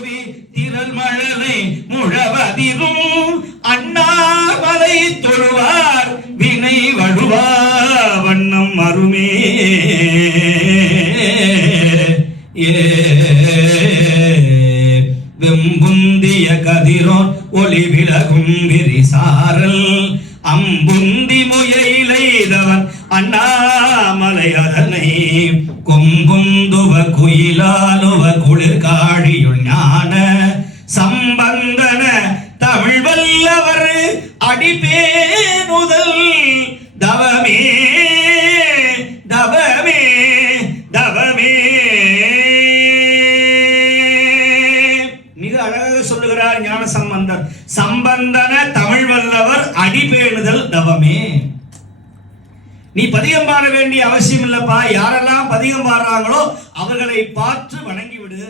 தழுவி திரள் மழலை முழவதிரும் அண்ணாமலை தொழுவார் வினை வழுவா வண்ணம் அருமே வெம்புந்திய கதிரோன் ஒளி விலகும் விரிசாரல் அம்புந்தி முயலைதவன் அண்ணாமலை அதனை கொம்புந்துவ குயிலாலுவ குளிர் காழியுள் ஞான சம்பந்தன தமிழ் வல்லவர் அடிபேனுதல் தவமே தவமே தவமே. மிக அழகாக சொல்லுகிறார் ஞான சம்பந்தர், சம்பந்தன தமிழ் வல்லவர் அடிபேணுதல் தவமே. நீ பதிகம் பாட வேண்டிய அவசியம் இல்லப்பா, யாரெல்லாம் பதிகம் பாடுறாங்களோ அவர்களை பார்த்து வணங்கிவிடு.